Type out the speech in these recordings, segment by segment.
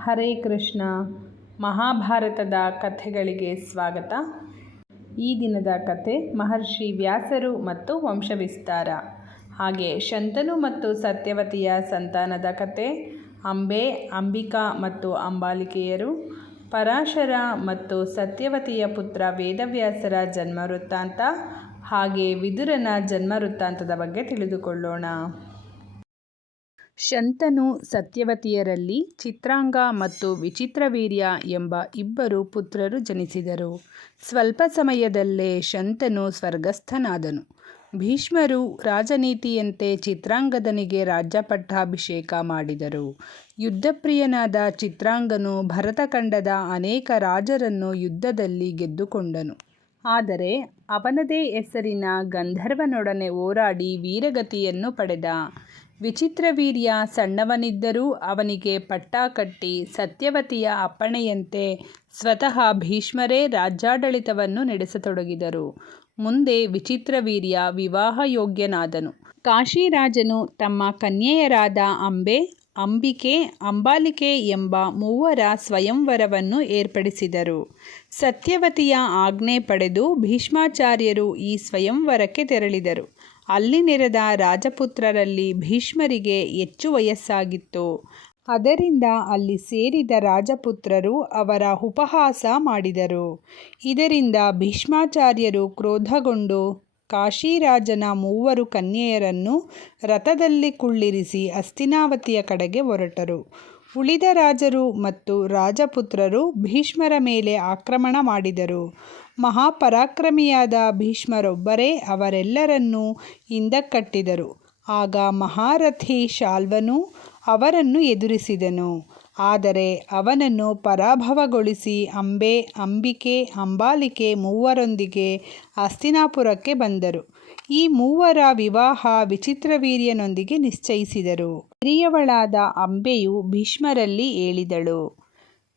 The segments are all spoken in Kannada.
ಹರೇ ಕೃಷ್ಣ. ಮಹಾಭಾರತದ ಕಥೆಗಳಿಗೆ ಸ್ವಾಗತ. ಈ ದಿನದ ಕಥೆ ಮಹರ್ಷಿ ವ್ಯಾಸರು ಮತ್ತು ವಂಶವಿಸ್ತಾರ. ಹಾಗೆ ಶಂತನು ಮತ್ತು ಸತ್ಯವತಿಯ ಸಂತಾನದ ಕಥೆ, ಅಂಬೆ, ಅಂಬಿಕಾ ಮತ್ತು ಅಂಬಾಲಿಕೆಯರು, ಪರಾಶರ ಮತ್ತು ಸತ್ಯವತಿಯ ಪುತ್ರ ವೇದವ್ಯಾಸರ ಜನ್ಮ ವೃತ್ತಾಂತ ಹಾಗೆ ವಿದುರನ ಜನ್ಮ ವೃತ್ತಾಂತದ ಬಗ್ಗೆ ತಿಳಿದುಕೊಳ್ಳೋಣ. ಶಂತನು ಸತ್ಯವತಿಯರಲ್ಲಿ ಚಿತ್ರಾಂಗ ಮತ್ತು ವಿಚಿತ್ರವೀರ್ಯ ಎಂಬ ಇಬ್ಬರು ಪುತ್ರರು ಜನಿಸಿದರು. ಸ್ವಲ್ಪ ಸಮಯದಲ್ಲೇ ಶಂತನು ಸ್ವರ್ಗಸ್ಥನಾದನು. ಭೀಷ್ಮರು ರಾಜನೀತಿಯಂತೆ ಚಿತ್ರಾಂಗದನಿಗೆ ರಾಜ್ಯಪಟ್ಟಾಭಿಷೇಕ ಮಾಡಿದರು. ಯುದ್ಧಪ್ರಿಯನಾದ ಚಿತ್ರಾಂಗನು ಭರತಖಂಡದ ಅನೇಕ ರಾಜರನ್ನು ಯುದ್ಧದಲ್ಲಿ ಗೆದ್ದುಕೊಂಡನು. ಆದರೆ ಅವನದೇ ಹೆಸರಿನ ಗಂಧರ್ವನೊಡನೆ ಹೋರಾಡಿ ವೀರಗತಿಯನ್ನು ಪಡೆದ ವಿಚಿತ್ರವೀರ್ಯ ಸಣ್ಣವನಿದ್ದರೂ ಅವನಿಗೆ ಪಟ್ಟ ಕಟ್ಟಿ ಸತ್ಯವತಿಯ ಅಪ್ಪಣೆಯಂತೆ ಸ್ವತಃ ಭೀಷ್ಮರೇ ರಾಜ್ಯಾಡಳಿತವನ್ನು ನಡೆಸತೊಡಗಿದರು. ಮುಂದೆ ವಿಚಿತ್ರವೀರ್ಯ ವಿವಾಹಯೋಗ್ಯನಾದನು. ಕಾಶಿರಾಜನು ತಮ್ಮ ಕನ್ಯೆಯರಾದ ಅಂಬೆ, ಅಂಬಿಕೆ, ಅಂಬಾಲಿಕೆ ಎಂಬ ಮೂವರ ಸ್ವಯಂವರವನ್ನು ಏರ್ಪಡಿಸಿದರು. ಸತ್ಯವತಿಯ ಆಜ್ಞೆ ಪಡೆದು ಭೀಷ್ಮಾಚಾರ್ಯರು ಈ ಸ್ವಯಂವರಕ್ಕೆ ತೆರಳಿದರು. ಅಲ್ಲಿ ನೆರೆದ ರಾಜಪುತ್ರರಲ್ಲಿ ಭೀಷ್ಮರಿಗೆ ಹೆಚ್ಚು ವಯಸ್ಸಾಗಿತ್ತು. ಅದರಿಂದ ಅಲ್ಲಿ ಸೇರಿದ ರಾಜಪುತ್ರರು ಅವರ ಉಪಹಾಸ ಮಾಡಿದರು. ಇದರಿಂದ ಭೀಷ್ಮಾಚಾರ್ಯರು ಕ್ರೋಧಗೊಂಡು ಕಾಶಿರಾಜನ ಮೂವರು ಕನ್ಯೆಯರನ್ನು ರಥದಲ್ಲಿ ಕುಳ್ಳಿರಿಸಿ ಅಸ್ತಿನಾವತಿಯ ಕಡೆಗೆ ಹೊರಟರು. ಉಳಿದ ರಾಜರು ಮತ್ತು ರಾಜಪುತ್ರರು ಭೀಷ್ಮರ ಮೇಲೆ ಆಕ್ರಮಣ ಮಾಡಿದರು. ಮಹಾಪರಾಕ್ರಮಿಯಾದ ಭೀಷ್ಮರೊಬ್ಬರೇ ಅವರೆಲ್ಲರನ್ನೂ ಹಿಂದಕ್ಕಟ್ಟಿದರು. ಆಗ ಮಹಾರಥಿ ಶಾಲ್ವನು ಅವರನ್ನು ಎದುರಿಸಿದನು. ಆದರೆ ಅವನನ್ನು ಪರಾಭವಗೊಳಿಸಿ ಅಂಬೆ, ಅಂಬಿಕೆ, ಅಂಬಾಲಿಕೆ ಮೂವರೊಂದಿಗೆ ಅಸ್ತಿನಾಪುರಕ್ಕೆ ಬಂದರು. ಈ ಮೂವರ ವಿವಾಹ ವಿಚಿತ್ರವೀರ್ಯನೊಂದಿಗೆ ನಿಶ್ಚಯಿಸಿದರು. ಹಿರಿಯವಳಾದ ಅಂಬೆಯು ಭೀಷ್ಮರಲ್ಲಿ ಹೇಳಿದಳು,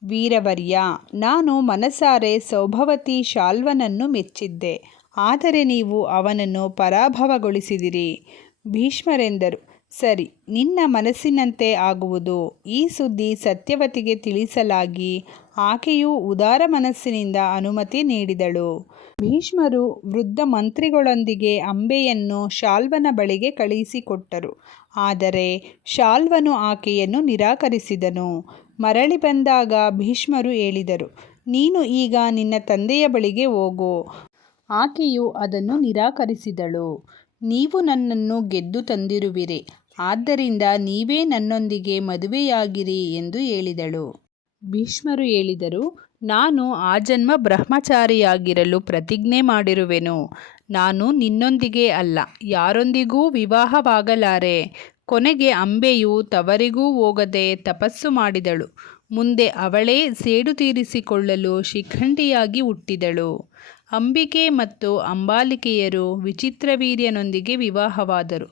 ವೀರವರ್ಯ, ನಾನು ಮನಸಾರೆ ಸೌಭವತಿ ಶಾಲ್ವನನ್ನು ಮೆಚ್ಚಿದ್ದೆ. ಆದರೆ ನೀವು ಅವನನ್ನು ಪರಾಭವಗೊಳಿಸಿದಿರಿ, ಭೀಷ್ಮರೆಂದರು. ಸರಿ, ನಿನ್ನ ಮನಸ್ಸಿನಂತೆ ಆಗುವುದು. ಈ ಸುದ್ದಿ ಸತ್ಯವತಿಗೆ ತಿಳಿಸಲಾಗಿ ಆಕೆಯು ಉದಾರ ಮನಸ್ಸಿನಿಂದ ಅನುಮತಿ ನೀಡಿದಳು. ಭೀಷ್ಮರು ವೃದ್ಧ ಮಂತ್ರಿಗಳೊಂದಿಗೆ ಅಂಬೆಯನ್ನು ಶಾಲ್ವನ ಬಳಿಗೆ ಕಳುಹಿಸಿಕೊಟ್ಟರು ಆದರೆ ಶಾಲ್ವನು ಆಕೆಯನ್ನು ನಿರಾಕರಿಸಿದನು. ಮರಳಿ ಬಂದಾಗ ಭೀಷ್ಮರು ಹೇಳಿದರು, ನೀನು ಈಗ ನಿನ್ನ ತಂದೆಯ ಬಳಿಗೆ ಹೋಗು. ಆಕೆಯು ಅದನ್ನು ನಿರಾಕರಿಸಿದಳು. ನೀವು ನನ್ನನ್ನು ಗೆದ್ದು ತಂದಿರುವಿರಿ. ಆದ್ದರಿಂದ ನೀವೇ ನನ್ನೊಂದಿಗೆ ಮದುವೆಯಾಗಿರಿ ಎಂದು ಹೇಳಿದಳು. ಭೀಷ್ಮರು ಹೇಳಿದರು, ನಾನು ಆ ಜನ್ಮ ಬ್ರಹ್ಮಚಾರಿಯಾಗಿರಲು ಪ್ರತಿಜ್ಞೆ ಮಾಡಿರುವೆನು. ನಾನು ನಿನ್ನೊಂದಿಗೆ ಅಲ್ಲ, ಯಾರೊಂದಿಗೂ ವಿವಾಹವಾಗಲಾರೆ. ಕೊನೆಗೆ ಅಂಬೆಯು ತವರಿಗೂ ಹೋಗದೆ ತಪಸ್ಸು ಮಾಡಿದಳು. ಮುಂದೆ ಅವಳೇ ಸೇಡು ತೀರಿಸಿಕೊಳ್ಳಲು ಶಿಖಂಡಿಯಾಗಿ ಹುಟ್ಟಿದಳು. ಅಂಬಿಕೆ ಮತ್ತು ಅಂಬಾಲಿಕೆಯರು ವಿಚಿತ್ರವೀರ್ಯನೊಂದಿಗೆ ವಿವಾಹವಾದರು.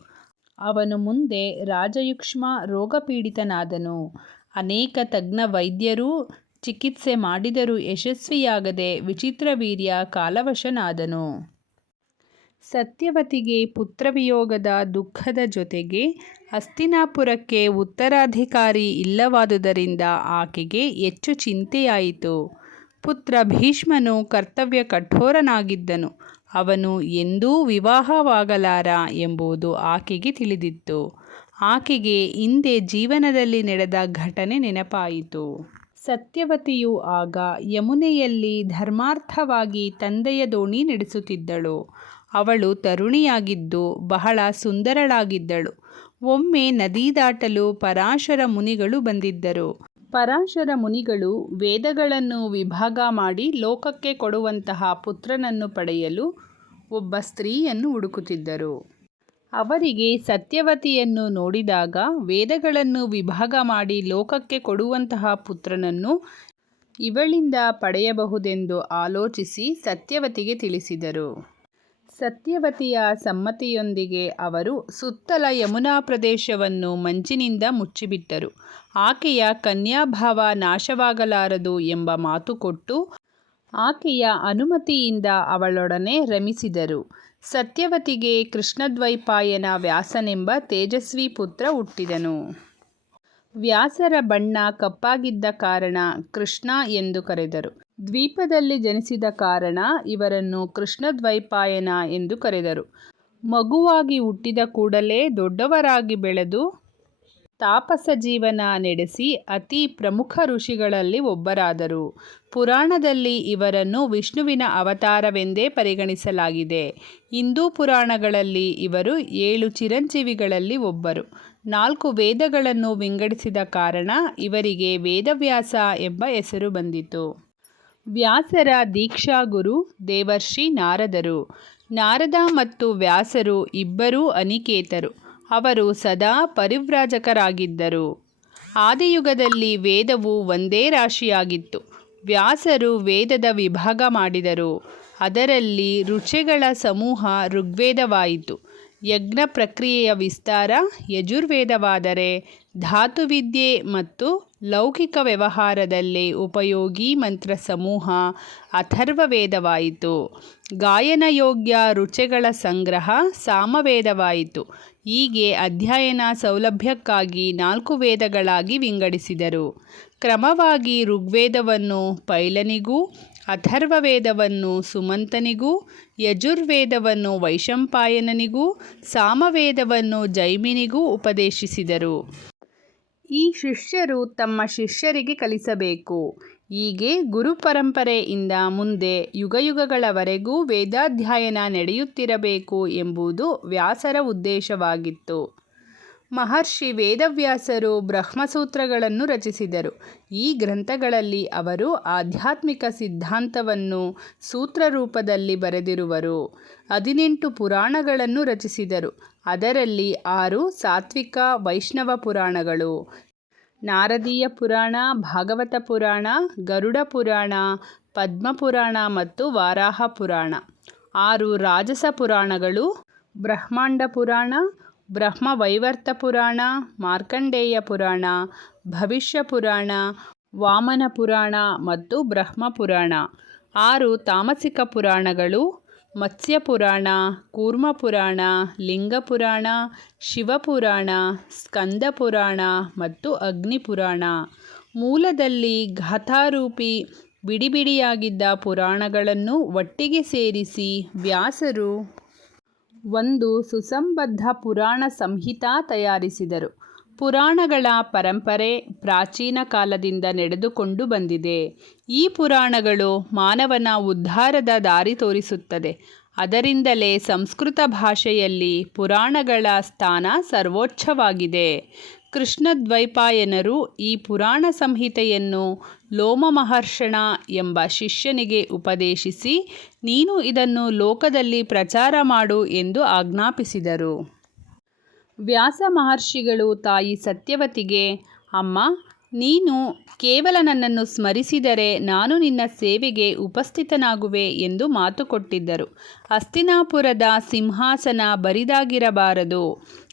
ಅವನು ಮುಂದೆ ರಾಜಯುಕ್ಷ್ಮ ರೋಗಪೀಡಿತನಾದನು. ಅನೇಕ ತಜ್ಞ ವೈದ್ಯರೂ ಚಿಕಿತ್ಸೆ ಮಾಡಿದರೂ ಯಶಸ್ವಿಯಾಗದೆ ವಿಚಿತ್ರವೀರ್ಯ ಕಾಲವಶನಾದನು. ಸತ್ಯವತಿಗೆ ಪುತ್ರವಿಯೋಗದ ದುಃಖದ ಜೊತೆಗೆ ಹಸ್ತಿನಾಪುರಕ್ಕೆ ಉತ್ತರಾಧಿಕಾರಿ ಇಲ್ಲವಾದುದರಿಂದ ಆಕೆಗೆ ಹೆಚ್ಚು ಚಿಂತೆಯಾಯಿತು. ಪುತ್ರ ಭೀಷ್ಮನು ಕರ್ತವ್ಯ ಕಠೋರನಾಗಿದ್ದನು. ಅವನು ಎಂದೂ ವಿವಾಹವಾಗಲಾರ ಎಂಬುದು ಆಕೆಗೆ ತಿಳಿದಿತ್ತು. ಆಕೆಗೆ ಹಿಂದೆ ಜೀವನದಲ್ಲಿ ನಡೆದ ಘಟನೆ ನೆನಪಾಯಿತು. ಸತ್ಯವತಿಯು ಆಗ ಯಮುನೆಯಲ್ಲಿ ಧರ್ಮಾರ್ಥವಾಗಿ ತಂದೆಯ ದೋಣಿ ನಡೆಸುತ್ತಿದ್ದಳು. ಅವಳು ತರುಣಿಯಾಗಿದ್ದು ಬಹಳ ಸುಂದರಳಾಗಿದ್ದಳು. ಒಮ್ಮೆ ನದಿ ದಾಟಲು ಪರಾಶರ ಮುನಿಗಳು ಬಂದಿದ್ದರು. ಪರಾಶರ ಮುನಿಗಳು ವೇದಗಳನ್ನು ವಿಭಾಗ ಮಾಡಿ ಲೋಕಕ್ಕೆ ಕೊಡುವಂತಹ ಪುತ್ರನನ್ನು ಪಡೆಯಲು ಒಬ್ಬ ಸ್ತ್ರೀಯನ್ನು ಹುಡುಕುತ್ತಿದ್ದರು. ಅವರಿಗೆ ಸತ್ಯವತಿಯನ್ನು ನೋಡಿದಾಗ ವೇದಗಳನ್ನು ವಿಭಾಗ ಮಾಡಿ ಲೋಕಕ್ಕೆ ಕೊಡುವಂತಹ ಪುತ್ರನನ್ನು ಇವಳಿಂದ ಪಡೆಯಬಹುದೆಂದು ಆಲೋಚಿಸಿ ಸತ್ಯವತಿಗೆ ತಿಳಿಸಿದರು. ಸತ್ಯವತಿಯ ಸಮ್ಮತಿಯೊಂದಿಗೆ ಅವರು ಸುತ್ತಲ ಯಮುನಾ ಪ್ರದೇಶವನ್ನು ಮಂಜಿನಿಂದ ಮುಚ್ಚಿಬಿಟ್ಟರು. ಆಕೆಯ ಕನ್ಯಾಭಾವ ನಾಶವಾಗಲಾರದು ಎಂಬ ಮಾತು ಕೊಟ್ಟು ಆಕೆಯ ಅನುಮತಿಯಿಂದ ಅವಳೊಡನೆ ರಮಿಸಿದರು. ಸತ್ಯವತಿಗೆ ಕೃಷ್ಣದ್ವೈಪಾಯನ ವ್ಯಾಸನೆಂಬ ತೇಜಸ್ವಿ ಪುತ್ರ ಹುಟ್ಟಿದನು. ವ್ಯಾಸರ ಬಣ್ಣ ಕಪ್ಪಾಗಿದ್ದ ಕಾರಣ ಕೃಷ್ಣ ಎಂದು ಕರೆದರು. ದ್ವೀಪದಲ್ಲಿ ಜನಿಸಿದ ಕಾರಣ ಇವರನ್ನು ಕೃಷ್ಣದ್ವೈಪಾಯನ ಎಂದು ಕರೆದರು. ಮಗುವಾಗಿ ಹುಟ್ಟಿದ ಕೂಡಲೇ ದೊಡ್ಡವರಾಗಿ ಬೆಳೆದು ತಾಪಸ ಜೀವನ ನಡೆಸಿ ಅತಿ ಪ್ರಮುಖ ಋಷಿಗಳಲ್ಲಿ ಒಬ್ಬರಾದರು. ಪುರಾಣದಲ್ಲಿ ಇವರನ್ನು ವಿಷ್ಣುವಿನ ಅವತಾರವೆಂದೇ ಪರಿಗಣಿಸಲಾಗಿದೆ. ಹಿಂದೂ ಪುರಾಣಗಳಲ್ಲಿ ಇವರು ಏಳು ಚಿರಂಜೀವಿಗಳಲ್ಲಿ ಒಬ್ಬರು. ನಾಲ್ಕು ವೇದಗಳನ್ನು ವಿಂಗಡಿಸಿದ ಕಾರಣ ಇವರಿಗೆ ವೇದವ್ಯಾಸ ಎಂಬ ಹೆಸರು ಬಂದಿತು. ವ್ಯಾಸರ ದೀಕ್ಷಾ ಗುರು ದೇವರ್ಷಿ ನಾರದರು. ನಾರದ ಮತ್ತು ವ್ಯಾಸರು ಇಬ್ಬರೂ ಅನಿಕೇತರು. ಅವರು ಸದಾ ಪರಿವ್ರಾಜಕರಾಗಿದ್ದರು. ಆದಿಯುಗದಲ್ಲಿ ವೇದವು ಒಂದೇ ರಾಶಿಯಾಗಿತ್ತು. ವ್ಯಾಸರು ವೇದದ ವಿಭಾಗ ಮಾಡಿದರು. ಅದರಲ್ಲಿ ರುಚಿಗಳ ಸಮೂಹ ಋಗ್ವೇದವಾಯಿತು. ಯಜ್ಞ ಪ್ರಕ್ರಿಯೆಯ ವಿಸ್ತಾರ ಯಜುರ್ವೇದವಾದರೆ ಧಾತುವಿದ್ಯೆ ಮತ್ತು ಲೌಕಿಕ ವ್ಯವಹಾರದಲ್ಲಿ ಉಪಯೋಗಿ ಮಂತ್ರ ಸಮೂಹ ಅಥರ್ವವೇದವಾಯಿತು. ಗಾಯನಯೋಗ್ಯ ರುಚೆಗಳ ಸಂಗ್ರಹ ಸಾಮವೇದವಾಯಿತು. ಹೀಗೆ ಅಧ್ಯಯನ ಸೌಲಭ್ಯಕ್ಕಾಗಿ ನಾಲ್ಕು ವೇದಗಳಾಗಿ ವಿಂಗಡಿಸಿದರು. ಕ್ರಮವಾಗಿ ಋಗ್ವೇದವನ್ನು ಪೈಲನಿಗೂ, ಅಥರ್ವವೇದವನ್ನು ಸುಮಂತನಿಗೂ, ಯಜುರ್ವೇದವನ್ನು ವೈಶಂಪಾಯನನಿಗೂ, ಸಾಮವೇದವನ್ನು ಜೈಮಿನಿಗೂ ಉಪದೇಶಿಸಿದರು. ಈ ಶಿಷ್ಯರು ತಮ್ಮ ಶಿಷ್ಯರಿಗೆ ಕಲಿಸಬೇಕು. ಹೀಗೆ ಗುರುಪರಂಪರೆಯಿಂದ ಮುಂದೆ ಯುಗಯುಗಗಳವರೆಗೂ ವೇದಾಧ್ಯಯನ ನಡೆಯುತ್ತಿರಬೇಕು ಎಂಬುದು ವ್ಯಾಸರ ಉದ್ದೇಶವಾಗಿತ್ತು. ಮಹರ್ಷಿ ವೇದವ್ಯಾಸರು ಬ್ರಹ್ಮಸೂತ್ರಗಳನ್ನು ರಚಿಸಿದರು. ಈ ಗ್ರಂಥಗಳಲ್ಲಿ ಅವರು ಆಧ್ಯಾತ್ಮಿಕ ಸಿದ್ಧಾಂತವನ್ನು ಸೂತ್ರ ರೂಪದಲ್ಲಿ ಬರೆದಿರುವರು. ಹದಿನೆಂಟು ಪುರಾಣಗಳನ್ನು ರಚಿಸಿದರು. ಅದರಲ್ಲಿ ಆರು ಸಾತ್ವಿಕ ವೈಷ್ಣವ ಪುರಾಣಗಳು, ನಾರದೀಯ ಪುರಾಣ, ಭಾಗವತ ಪುರಾಣ, ಗರುಡ ಪುರಾಣ, ಪದ್ಮಪುರಾಣ ಮತ್ತು ವಾರಾಹ ಪುರಾಣ. ಆರು ರಾಜಸ ಪುರಾಣಗಳು ಬ್ರಹ್ಮಾಂಡ ಪುರಾಣ, ಬ್ರಹ್ಮವೈವರ್ತ ಪುರಾಣ, ಮಾರ್ಕಂಡೇಯ ಪುರಾಣ, ಭವಿಷ್ಯ ಪುರಾಣ, ವಾಮನ ಪುರಾಣ ಮತ್ತು ಬ್ರಹ್ಮ ಪುರಾಣ. ಆರು ತಾಮಸಿಕ ಪುರಾಣಗಳು ಮತ್ಸ್ಯ ಪುರಾಣ, ಕೂರ್ಮ ಪುರಾಣ, ಲಿಂಗ ಪುರಾಣ, ಶಿವಪುರಾಣ, ಸ್ಕಂದ ಪುರಾಣ ಮತ್ತು ಅಗ್ನಿ ಪುರಾಣ. ಮೂಲದಲ್ಲಿ ಘಾತಾರೂಪಿ ಬಿಡಿಬಿಡಿಯಾಗಿದ್ದ ಪುರಾಣಗಳನ್ನು ಒಟ್ಟಿಗೆ ಸೇರಿಸಿ ವ್ಯಾಸರು ಒಂದು ಸುಸಂಬದ್ಧ ಪುರಾಣ ಸಂಹಿತಾ ತಯಾರಿಸಿದರು. ಪುರಾಣಗಳ ಪರಂಪರೆ ಪ್ರಾಚೀನ ಕಾಲದಿಂದ ನಡೆದುಕೊಂಡು ಬಂದಿದೆ. ಈ ಪುರಾಣಗಳು ಮಾನವನ ಉದ್ಧಾರದ ದಾರಿ ತೋರಿಸುತ್ತದೆ. ಅದರಿಂದಲೇ ಸಂಸ್ಕೃತ ಭಾಷೆಯಲ್ಲಿ ಪುರಾಣಗಳ ಸ್ಥಾನ ಸರ್ವೋಚ್ಚವಾಗಿದೆ. ಕೃಷ್ಣದ್ವೈಪಾಯನರು ಈ ಪುರಾಣ ಸಂಹಿತೆಯನ್ನು ಲೋಮ ಮಹರ್ಷಣ ಎಂಬ ಶಿಷ್ಯನಿಗೆ ಉಪದೇಶಿಸಿ, ನೀನು ಇದನ್ನು ಲೋಕದಲ್ಲಿ ಪ್ರಚಾರ ಮಾಡು ಎಂದು ಆಜ್ಞಾಪಿಸಿದರು. ವ್ಯಾಸ ಮಹರ್ಷಿಗಳು ತಾಯಿ ಸತ್ಯವತಿಗೆ, ಅಮ್ಮ, ನೀನು ಕೇವಲ ನನ್ನನ್ನು ಸ್ಮರಿಸಿದರೆ ನಾನು ನಿನ್ನ ಸೇವೆಗೆ ಉಪಸ್ಥಿತನಾಗುವೆ ಎಂದು ಮಾತು ಕೊಟ್ಟಿದ್ದರು. ಹಸ್ತಿನಾಪುರದ ಸಿಂಹಾಸನ ಬರಿದಾಗಿರಬಾರದು.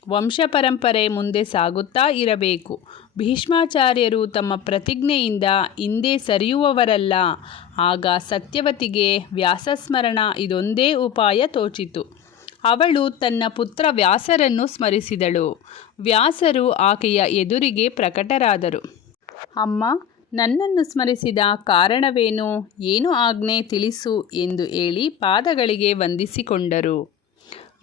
ವಂಶಪರಂಪರೆ ಮುಂದೆ ಸಾಗುತ್ತಾ ಇರಬೇಕು. ಭೀಷ್ಮಾಚಾರ್ಯರು ತಮ್ಮ ಪ್ರತಿಜ್ಞೆಯಿಂದ ಹಿಂದೆ ಸರಿಯುವವರಲ್ಲ. ಆಗ ಸತ್ಯವತಿಗೆ ವ್ಯಾಸಸ್ಮರಣ ಇದೊಂದೇ ಉಪಾಯ ತೋಚಿತು. ಅವಳು ತನ್ನ ಪುತ್ರ ವ್ಯಾಸರನ್ನು ಸ್ಮರಿಸಿದಳು. ವ್ಯಾಸರು ಆಕೆಯ ಎದುರಿಗೆ ಪ್ರಕಟರಾದರು. ಅಮ್ಮ, ನನ್ನನ್ನು ಸ್ಮರಿಸಿದ ಕಾರಣವೇನು? ಏನು ಆಜ್ಞೆ ತಿಳಿಸು ಎಂದು ಹೇಳಿ ಪಾದಗಳಿಗೆ ವಂದಿಸಿಕೊಂಡರು.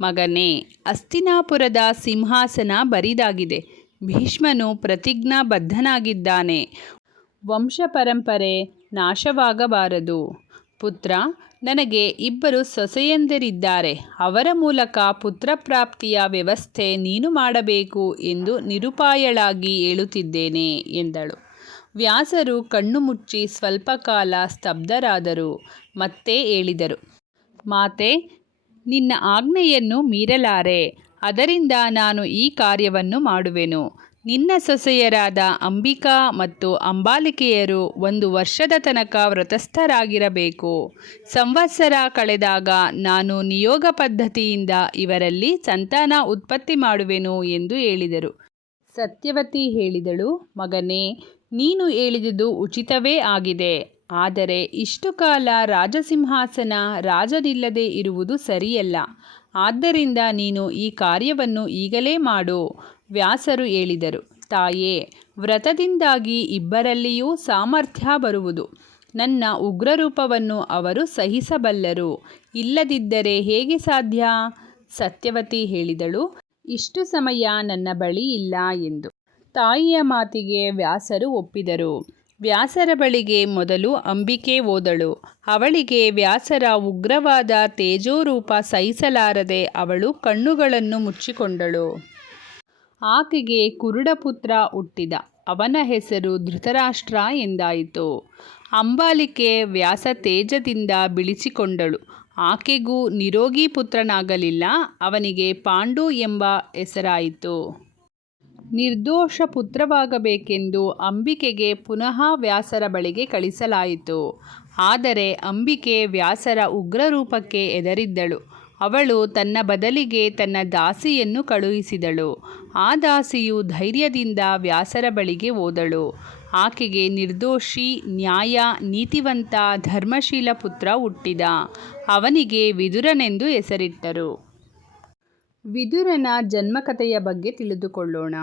ಮಗನೇ, ಅಸ್ತಿನಾಪುರದ ಸಿಂಹಾಸನ ಬರಿದಾಗಿದೆ. ಭೀಷ್ಮನು ಪ್ರತಿಜ್ಞಾಬದ್ಧನಾಗಿದ್ದಾನೆ. ವಂಶಪರಂಪರೆ ನಾಶವಾಗಬಾರದು. ಪುತ್ರ ನನಗೆ ಇಬ್ಬರು ಸೊಸೆಯಂದಿರಿದ್ದಾರೆ. ಅವರ ಮೂಲಕ ಪುತ್ರಪ್ರಾಪ್ತಿಯ ವ್ಯವಸ್ಥೆ ನೀನು ಮಾಡಬೇಕು ಎಂದು ನಿರುಪಾಯಳಾಗಿ ಹೇಳುತ್ತಿದ್ದೇನೆ ಎಂದಳು. ವ್ಯಾಸರು ಕಣ್ಣು ಮುಚ್ಚಿ ಸ್ವಲ್ಪ ಕಾಲ ಸ್ತಬ್ಧರಾದರು. ಮತ್ತೆ ಹೇಳಿದರು ಮಾತೆ, ನಿನ್ನ ಆಜ್ಞೆಯನ್ನು ಮೀರಲಾರೆ. ಅದರಿಂದ ನಾನು ಈ ಕಾರ್ಯವನ್ನು ಮಾಡುವೆನು. ನಿನ್ನ ಸೊಸೆಯರಾದ ಅಂಬಿಕಾ ಮತ್ತು ಅಂಬಾಲಿಕೆಯರು ಒಂದು ವರ್ಷದ ತನಕ ವ್ರತಸ್ಥರಾಗಿರಬೇಕು. ಸಂವತ್ಸರ ಕಳೆದಾಗ ನಾನು ನಿಯೋಗ ಪದ್ಧತಿಯಿಂದ ಇವರಲ್ಲಿ ಸಂತಾನ ಉತ್ಪತ್ತಿ ಮಾಡುವೆನು ಎಂದು ಹೇಳಿದರು. ಸತ್ಯವತಿ ಹೇಳಿದಳು ಮಗನೇ, ನೀನು ಹೇಳಿದುದು ಉಚಿತವೇ ಆಗಿದೆ. ಆದರೆ ಇಷ್ಟು ಕಾಲ ರಾಜಸಿಂಹಾಸನ ರಾಜನಿಲ್ಲದೆ ಇರುವುದು ಸರಿಯಲ್ಲ. ಆದ್ದರಿಂದ ನೀನು ಈ ಕಾರ್ಯವನ್ನು ಈಗಲೇ ಮಾಡು. ವ್ಯಾಸರು ಹೇಳಿದರು. ತಾಯೇ, ವ್ರತದಿಂದಾಗಿ ಇಬ್ಬರಲ್ಲಿಯೂ ಸಾಮರ್ಥ್ಯ ಬರುವುದು. ನನ್ನ ಉಗ್ರರೂಪವನ್ನು ಅವರು ಸಹಿಸಬಲ್ಲರು. ಇಲ್ಲದಿದ್ದರೆ ಹೇಗೆ ಸಾಧ್ಯ? ಸತ್ಯವತಿ ಹೇಳಿದಳು. ಇಷ್ಟು ಸಮಯ ನನ್ನ ಬಳಿ ಇಲ್ಲ ಎಂದು. ತಾಯಿಯ ಮಾತಿಗೆ ವ್ಯಾಸರು ಒಪ್ಪಿದರು. ವ್ಯಾಸರ ಬಳಿಗೆ ಮೊದಲು ಅಂಬಿಕೆ ಓದಳು ಅವಳಿಗೆ ವ್ಯಾಸರ ಉಗ್ರವಾದ ತೇಜೋರೂಪ ಸಹಿಸಲಾರದೆ ಅವಳು ಕಣ್ಣುಗಳನ್ನು ಮುಚ್ಚಿಕೊಂಡಳು. ಆಕೆಗೆ ಕುರುಡಪುತ್ರ ಹುಟ್ಟಿದ. ಅವನ ಹೆಸರು ಧೃತರಾಷ್ಟ್ರ ಎಂದಾಯಿತು. ಅಂಬಾಲಿಕೆ ವ್ಯಾಸ ತೇಜದಿಂದ ಬಿಳಿಸಿಕೊಂಡಳು ಆಕೆಗೂ ನಿರೋಗಿ ಪುತ್ರನಾಗಲಿಲ್ಲ. ಅವನಿಗೆ ಪಾಂಡು ಎಂಬ ಹೆಸರಾಯಿತು. ನಿರ್ದೋಷ ಪುತ್ರವಾಗಬೇಕೆಂದು ಅಂಬಿಕೆಗೆ ಪುನಃ ವ್ಯಾಸರ ಬಳಿಗೆ ಕಳಿಸಲಾಯಿತು. ಆದರೆ ಅಂಬಿಕೆ ವ್ಯಾಸರ ಉಗ್ರರೂಪಕ್ಕೆ ಹೆದರಿದ್ದಳು. ಅವಳು ತನ್ನ ಬದಲಿಗೆ ತನ್ನ ದಾಸಿಯನ್ನು ಕಳುಹಿಸಿದಳು. ಆ ದಾಸಿಯು ಧೈರ್ಯದಿಂದ ವ್ಯಾಸರ ಬಳಿಗೆ ಹೋದಳು. ಆಕೆಗೆ ನಿರ್ದೋಷಿ, ನ್ಯಾಯ, ನೀತಿವಂತ, ಧರ್ಮಶೀಲ ಪುತ್ರ ಹುಟ್ಟಿದ. ಅವನಿಗೆ ವಿದುರನೆಂದು ಹೆಸರಿಟ್ಟರು. ವಿದುರನ ಜನ್ಮಕಥೆಯ ಬಗ್ಗೆ ತಿಳಿದುಕೊಳ್ಳೋಣ.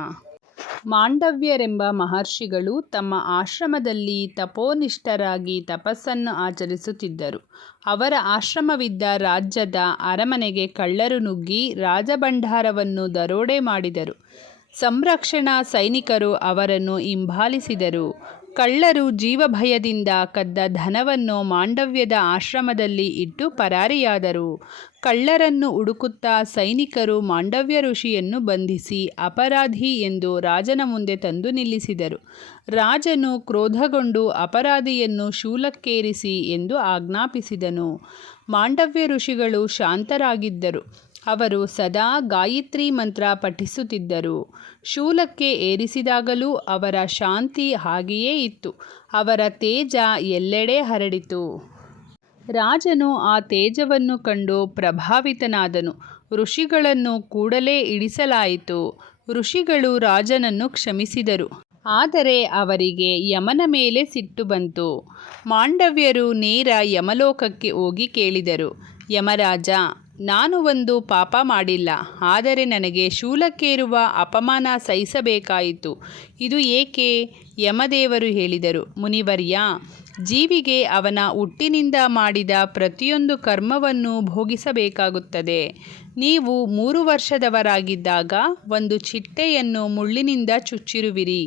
ಮಾಂಡವ್ಯರೆಂಬ ಮಹರ್ಷಿಗಳು ತಮ್ಮ ಆಶ್ರಮದಲ್ಲಿ ತಪೋನಿಷ್ಠರಾಗಿ ತಪಸ್ಸನ್ನು ಆಚರಿಸುತ್ತಿದ್ದರು. ಅವರ ಆಶ್ರಮವಿದ್ದ ರಾಜ್ಯದ ಅರಮನೆಗೆ ಕಳ್ಳರು ನುಗ್ಗಿ ರಾಜಭಂಡಾರವನ್ನು ದರೋಡೆ ಮಾಡಿದರು. ಸಂರಕ್ಷಣಾ ಸೈನಿಕರು ಅವರನ್ನು ಹಿಂಬಾಲಿಸಿದರು. ಕಳ್ಳರು ಜೀವಭಯದಿಂದ ಕದ್ದ ಧನವನ್ನು ಮಾಂಡವ್ಯದ ಆಶ್ರಮದಲ್ಲಿ ಇಟ್ಟು ಪರಾರಿಯಾದರು. ಕಳ್ಳರನ್ನು ಹುಡುಕುತ್ತಾ ಸೈನಿಕರು ಮಾಂಡವ್ಯ ಋಷಿಯನ್ನು ಬಂಧಿಸಿ ಅಪರಾಧಿ ಎಂದು ರಾಜನ ಮುಂದೆ ತಂದು ನಿಲ್ಲಿಸಿದರು. ರಾಜನು ಕ್ರೋಧಗೊಂಡು ಅಪರಾಧಿಯನ್ನು ಶೂಲಕ್ಕೇರಿಸಿ ಎಂದು ಆಜ್ಞಾಪಿಸಿದನು. ಮಾಂಡವ್ಯ ಋಷಿಗಳು ಶಾಂತರಾಗಿದ್ದರು. ಅವರು ಸದಾ ಗಾಯತ್ರಿ ಮಂತ್ರ ಪಠಿಸುತ್ತಿದ್ದರು. ಶೂಲಕ್ಕೆ ಏರಿಸಿದಾಗಲೂ ಅವರ ಶಾಂತಿ ಹಾಗೆಯೇ ಇತ್ತು. ಅವರ ತೇಜ ಎಲ್ಲೆಡೆ ಹರಡಿತು. ರಾಜನು ಆ ತೇಜವನ್ನು ಕಂಡು ಪ್ರಭಾವಿತನಾದನು. ಋಷಿಗಳನ್ನು ಕೂಡಲೇ ಇಳಿಸಲಾಯಿತು. ಋಷಿಗಳು ರಾಜನನ್ನು ಕ್ಷಮಿಸಿದರು. ಆದರೆ ಅವರಿಗೆ ಯಮನ ಮೇಲೆ ಸಿಟ್ಟು ಬಂತು. ಮಾಂಡವ್ಯರು ನೇರ ಯಮಲೋಕಕ್ಕೆ ಹೋಗಿ ಕೇಳಿದರು. ಯಮರಾಜ ನಾನು ಒಂದು ಪಾಪ ಮಾಡಿಲ್ಲ, ಆದರೆ ನನಗೆ ಶೂಲಕ್ಕೇರುವ ಅಪಮಾನ ಸಹಿಸಬೇಕಾಯಿತು. ಇದು ಏಕೆ? ಯಮದೇವರು ಹೇಳಿದರು, ಮುನಿವರ್ಯ, ಜೀವಿಗೆ ಅವನ ಹುಟ್ಟಿನಿಂದ ಮಾಡಿದ ಪ್ರತಿಯೊಂದು ಕರ್ಮವನ್ನು ಭೋಗಿಸಬೇಕಾಗುತ್ತದೆ. ನೀವು ಮೂರು ವರ್ಷದವರಾಗಿದ್ದಾಗ ಒಂದು ಚಿಟ್ಟೆಯನ್ನು ಮುಳ್ಳಿನಿಂದ ಚುಚ್ಚಿರುವಿರಿ,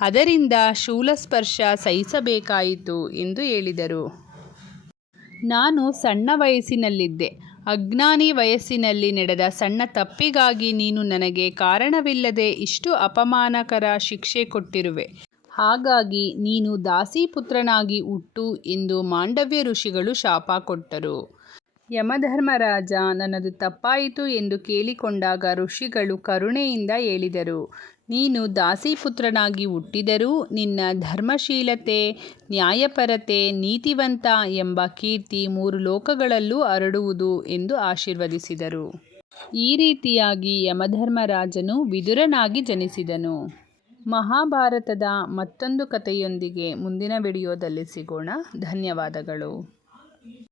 ಅದರಿಂದ ಶೂಲಸ್ಪರ್ಶ ಸಹಿಸಬೇಕಾಯಿತು ಎಂದು ಹೇಳಿದರು. ನಾನು ಸಣ್ಣ ವಯಸ್ಸಿನಲ್ಲಿದ್ದೆ ಅಜ್ಞಾನಿ ವಯಸ್ಸಿನಲ್ಲಿ ನಡೆದ ಸಣ್ಣ ತಪ್ಪಿಗಾಗಿ ನೀನು ನನಗೆ ಕಾರಣವಿಲ್ಲದೆ ಇಷ್ಟು ಅಪಮಾನಕರ ಶಿಕ್ಷೆ ಕೊಟ್ಟಿರುವೆ. ಹಾಗಾಗಿ ನೀನು ದಾಸಿಪುತ್ರನಾಗಿ ಹುಟ್ಟು ಎಂದು ಮಾಂಡವ್ಯ ಋಷಿಗಳು ಶಾಪ ಕೊಟ್ಟರು. ಯಮಧರ್ಮರಾಜ, ನನ್ನದು ತಪ್ಪಾಯಿತು ಎಂದು ಕೇಳಿಕೊಂಡಾಗ ಋಷಿಗಳು ಕರುಣೆಯಿಂದ ಹೇಳಿದರು. ನೀನು ದಾಸಿಪುತ್ರನಾಗಿ ಹುಟ್ಟಿದರೂ ನಿನ್ನ ಧರ್ಮಶೀಲತೆ, ನ್ಯಾಯಪರತೆ, ನೀತಿವಂತ ಎಂಬ ಕೀರ್ತಿ ಮೂರು ಲೋಕಗಳಲ್ಲೂ ಹರಡುವುದು ಎಂದು ಆಶೀರ್ವದಿಸಿದರು. ಈ ರೀತಿಯಾಗಿ ಯಮಧರ್ಮರಾಜನು ವಿದುರನಾಗಿ ಜನಿಸಿದನು. ಮಹಾಭಾರತದ ಮತ್ತೊಂದು ಕಥೆಯೊಂದಿಗೆ ಮುಂದಿನ ವಿಡಿಯೋದಲ್ಲಿ ಸಿಗೋಣ. ಧನ್ಯವಾದಗಳು.